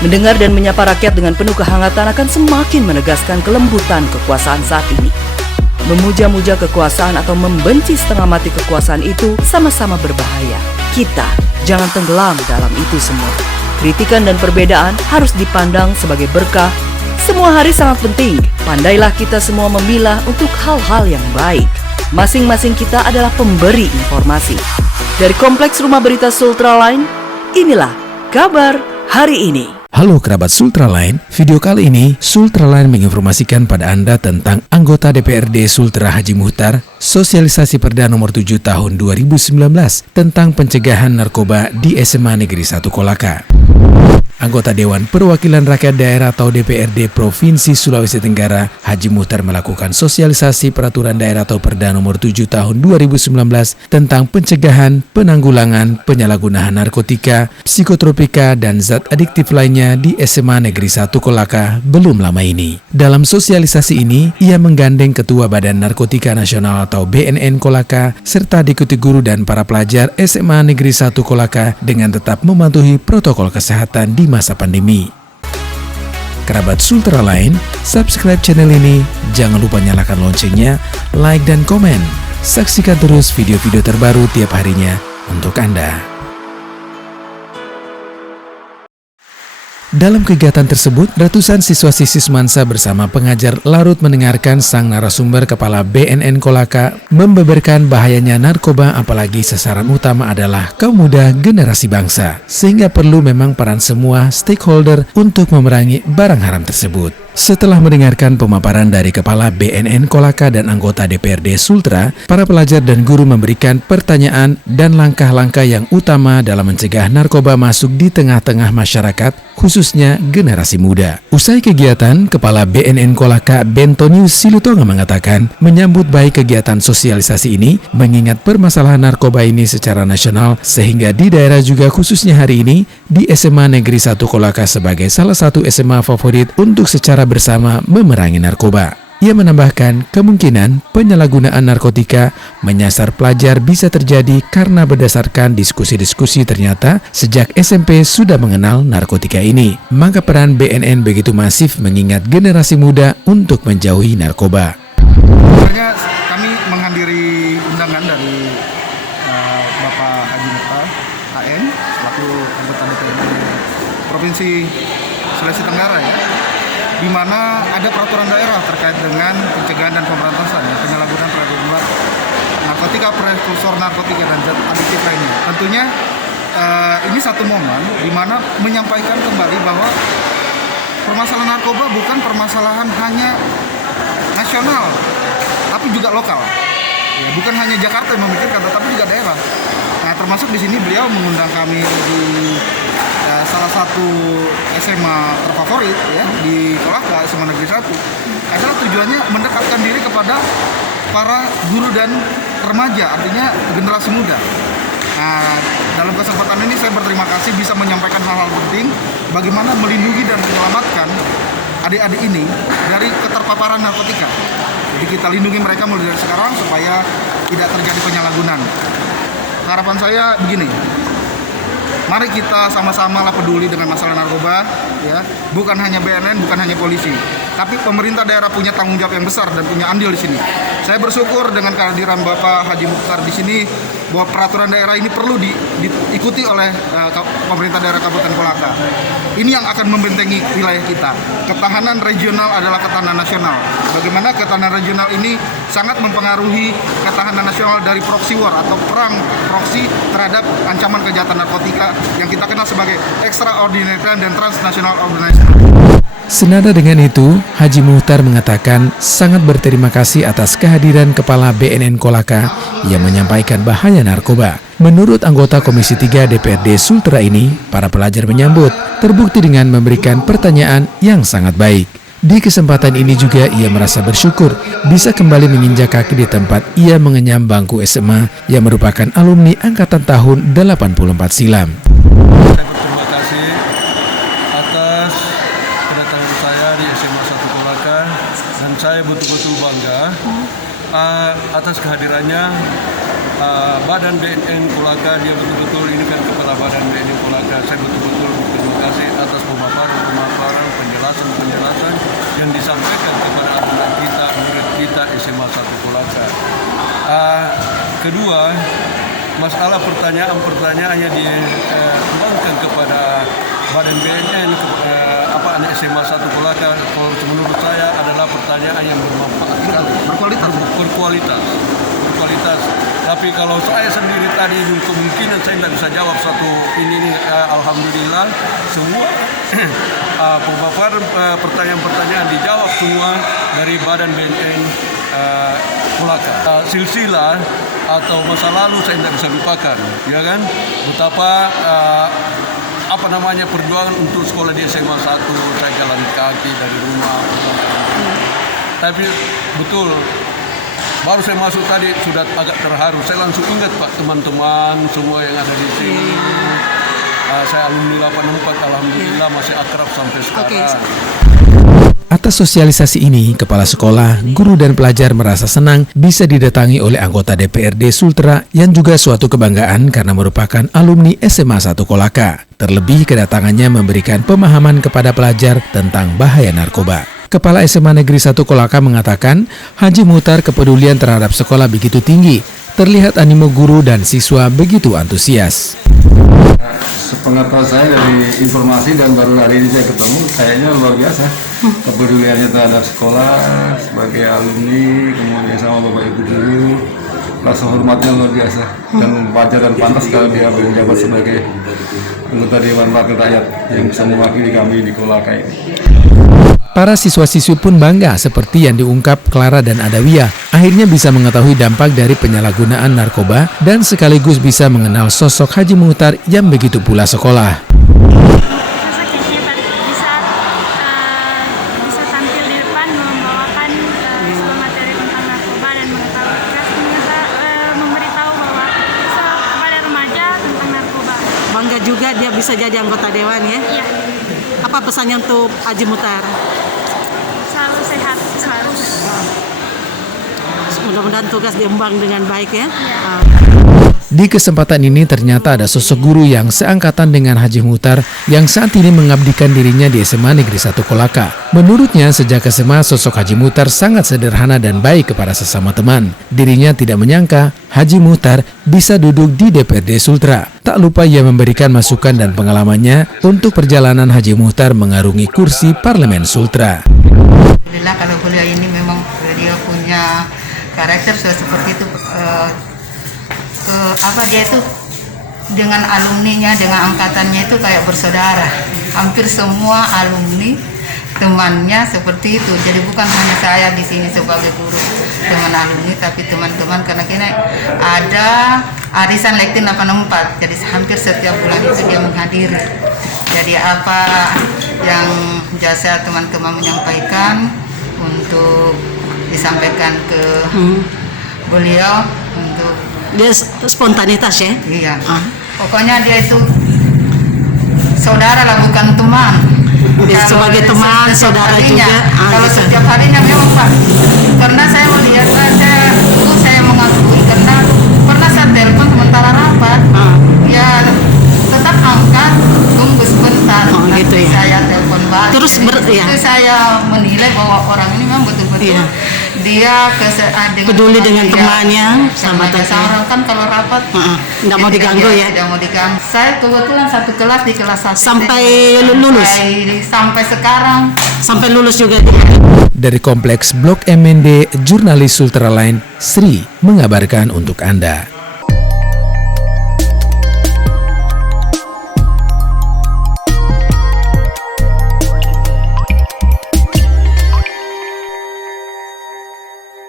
Mendengar dan menyapa rakyat dengan penuh kehangatan akan semakin menegaskan kelembutan kekuasaan saat ini. Memuja-muja kekuasaan atau membenci setengah mati kekuasaan itu sama-sama berbahaya. Kita jangan tenggelam dalam itu semua. Kritikan dan perbedaan harus dipandang sebagai berkah. Semua hari sangat penting. Pandailah kita semua memilah untuk hal-hal yang baik. Masing-masing kita adalah pemberi informasi. Dari Kompleks Rumah Berita Sultraline, inilah kabar hari ini. Halo kerabat Sultraline, video kali ini Sultraline menginformasikan pada Anda tentang anggota DPRD Sultra Haji Muhtar, sosialisasi Perda nomor 7 tahun 2019 tentang pencegahan narkoba di SMA Negeri 1 Kolaka. Anggota Dewan Perwakilan Rakyat Daerah atau DPRD Provinsi Sulawesi Tenggara, Haji Muhtar melakukan sosialisasi Peraturan Daerah atau Perda nomor 7 tahun 2019 tentang pencegahan, penanggulangan, penyalahgunaan narkotika, psikotropika, dan zat adiktif lainnya di SMA Negeri 1 Kolaka belum lama ini. Dalam sosialisasi ini, ia menggandeng Ketua Badan Narkotika Nasional atau BNN Kolaka, serta diikuti guru dan para pelajar SMA Negeri 1 Kolaka dengan tetap mematuhi protokol kesehatan di masa pandemi. Kerabat Sultraline, subscribe channel ini, jangan lupa nyalakan loncengnya, like dan komen. Saksikan terus video-video terbaru tiap harinya untuk Anda. Dalam kegiatan tersebut, ratusan siswa-siswi Semansa bersama pengajar larut mendengarkan sang narasumber Kepala BNN Kolaka membeberkan bahayanya narkoba, apalagi sasaran utama adalah kaum muda generasi bangsa, sehingga perlu memang peran semua stakeholder untuk memerangi barang haram tersebut. Setelah mendengarkan pemaparan dari Kepala BNN Kolaka dan anggota DPRD Sultra, para pelajar dan guru memberikan pertanyaan dan langkah-langkah yang utama dalam mencegah narkoba masuk di tengah-tengah masyarakat, khususnya generasi muda. Usai kegiatan, Kepala BNN Kolaka Bentonius Silutonga mengatakan menyambut baik kegiatan sosialisasi ini, mengingat permasalahan narkoba ini secara nasional, sehingga di daerah juga khususnya hari ini di SMA Negeri 1 Kolaka sebagai salah satu SMA favorit untuk secara bersama memerangi narkoba. Ia menambahkan kemungkinan penyalahgunaan narkotika menyasar pelajar bisa terjadi karena berdasarkan diskusi-diskusi ternyata sejak SMP sudah mengenal narkotika ini. Maka peran BNN begitu masif mengingat generasi muda untuk menjauhi narkoba. Sebenarnya kami menghadiri undangan dari Bapak Haji Muhtar KN selaku anggota DPRD Provinsi Sulawesi Tenggara ya, di mana ada peraturan daerah terkait dengan pencegahan dan pemberantasan penyalahgunaan terhadap narkotika, prekursor narkotika dan zat adiktif lainnya. Tentunya ini satu momen di mana menyampaikan kembali bahwa permasalahan narkoba bukan permasalahan hanya nasional, tapi juga lokal. Ya, bukan hanya Jakarta yang memikirkan, tetapi juga daerah. Nah, termasuk di sini beliau mengundang kami di salah satu SMA terfavorit ya di Kolaka, SMA Negeri 1, adalah tujuannya mendekatkan diri kepada para guru dan remaja, artinya generasi muda. Nah, dalam kesempatan ini saya berterima kasih bisa menyampaikan hal-hal penting bagaimana melindungi dan menyelamatkan adik-adik ini dari keterpaparan narkotika. Jadi kita lindungi mereka mulai dari sekarang supaya tidak terjadi penyalahgunaan. Harapan saya begini, mari kita sama-sama lah peduli dengan masalah narkoba, ya. Bukan hanya BNN, bukan hanya polisi, tapi pemerintah daerah punya tanggung jawab yang besar dan punya andil di sini. Saya bersyukur dengan kehadiran Bapak Haji Muhtar di sini bahwa peraturan daerah ini perlu diikuti oleh pemerintah daerah Kabupaten Kolaka. Ini yang akan membentengi wilayah kita. Ketahanan regional adalah ketahanan nasional. Bagaimana ketahanan regional ini sangat mempengaruhi ketahanan nasional dari proxy war atau perang proxy terhadap ancaman kejahatan narkotika yang kita kenal sebagai extraordinary crime dan transnational organized crime. Senada dengan itu, Haji Muhtar mengatakan sangat berterima kasih atas kehadiran Kepala BNN Kolaka yang menyampaikan bahaya narkoba. Menurut anggota Komisi 3 DPRD Sultra ini, para pelajar menyambut, terbukti dengan memberikan pertanyaan yang sangat baik. Di kesempatan ini juga ia merasa bersyukur bisa kembali menginjak kaki di tempat ia mengenyam bangku SMA yang merupakan alumni angkatan tahun 84 silam. Terima kasih atas kedatangan saya di SMA 1 Kolaka dan saya betul-betul bangga atas kehadirannya Badan BNN Kolaka. Dia betul-betul ini kan kepala Kepala Badan BNN Kolaka. Saya betul-betul berterima kasih atas pemaparan, penjelasan yang disampaikan kepada anak kita, murid kita SMA 1 Kolaka. Kedua, masalah pertanyaan yang dikembangkan kepada Badan BNN anak SMA 1 Kolaka, kalau menurut saya adalah pertanyaan yang bermanfaat sekali, berkualitas. Tapi kalau saya sendiri tadi kemungkinan saya tidak bisa jawab satu ini alhamdulillah semua pertanyaan dijawab semua dari Badan BNN Kolaka. Silsilah atau masa lalu saya tidak bisa lupakan, ya kan? Betapa perjuangan untuk sekolah di SMA 1 saya jalan kaki dari rumah. Tapi betul, baru saya masuk tadi sudah agak terharu. Saya langsung ingat Pak, teman-teman semua yang ada di sini. Saya alumni 84, alhamdulillah masih akrab sampai sekarang. Atas sosialisasi ini, kepala sekolah, guru dan pelajar merasa senang bisa didatangi oleh anggota DPRD Sultra yang juga suatu kebanggaan karena merupakan alumni SMA 1 Kolaka. Terlebih kedatangannya memberikan pemahaman kepada pelajar tentang bahaya narkoba. Kepala SMA Negeri 1 Kolaka mengatakan, Haji Muhtar kepedulian terhadap sekolah begitu tinggi. Terlihat animo guru dan siswa begitu antusias. Sepengetahuan saya dari informasi dan baru hari ini saya ketemu, kayaknya luar biasa kepeduliannya terhadap sekolah sebagai alumni, kemudian sama bapak ibu guru, rasa hormatnya luar biasa dan wajar dan pantas kalau dia menjabat sebagai anggota Dewan Wakil Rakyat yang bisa mewakili kami di Kolaka ini. Para siswa-siswi pun bangga seperti yang diungkap Clara dan Adawiyah, akhirnya bisa mengetahui dampak dari penyalahgunaan narkoba dan sekaligus bisa mengenal sosok Haji Muhtar yang begitu pula sekolah. Bisa tampil di depan membawakan sebuah materi tentang narkoba dan memberitahu bahwa kepada remaja tentang narkoba. Bangga juga dia bisa jadi anggota dewan ya? Iya. Apa pesannya untuk Haji Muhtar? Selalu sehat, selalu. Mudah-mudahan tugas diemban dengan baik ya. Di kesempatan ini ternyata ada sosok guru yang seangkatan dengan Haji Muhtar yang saat ini mengabdikan dirinya di SMA Negeri 1 Kolaka. Menurutnya sejak SMA sosok Haji Muhtar sangat sederhana dan baik kepada sesama teman. Dirinya tidak menyangka Haji Muhtar bisa duduk di DPRD Sultra. Tak lupa ia memberikan masukan dan pengalamannya untuk perjalanan Haji Muhtar mengarungi kursi Parlemen Sultra. Alhamdulillah kalau beliau ini memang beliau punya karakter seperti itu, dia itu dengan alumninya, dengan angkatannya itu kayak bersaudara. Hampir semua alumni temannya seperti itu. Jadi bukan hanya saya di sini sebagai guru teman alumni, tapi teman-teman karena kini ada arisan Lektin 84. Jadi hampir setiap bulan itu dia menghadiri. Jadi apa yang jasa teman-teman menyampaikan untuk disampaikan ke beliau untuk Dia spontanitas ya? iya. Pokoknya dia itu saudara lah, bukan teman. Dia sebagai teman, saudara juga. Kalau Gitu. setiap harinya memang Pak, karena saya melihat saya mengakui karena pernah saya telepon sementara rapat, ya tetap angkat, tunggu sebentar, nanti gitu ya. saya telepon balik. Terus Jadi, itu saya menilai bahwa orang ini memang betul-betul Iya. dia Peduli dengan temannya, sahabatnya. Orang kan kalau rapat nggak mau diganggu ya? Tidak mau diganggu. Saya kebetulan satu kelas di kelas 1 Sampai lulus? Sampai sekarang. Sampai lulus juga. Dari Kompleks Blok MND, jurnalis Sultra Line, Sri mengabarkan untuk Anda.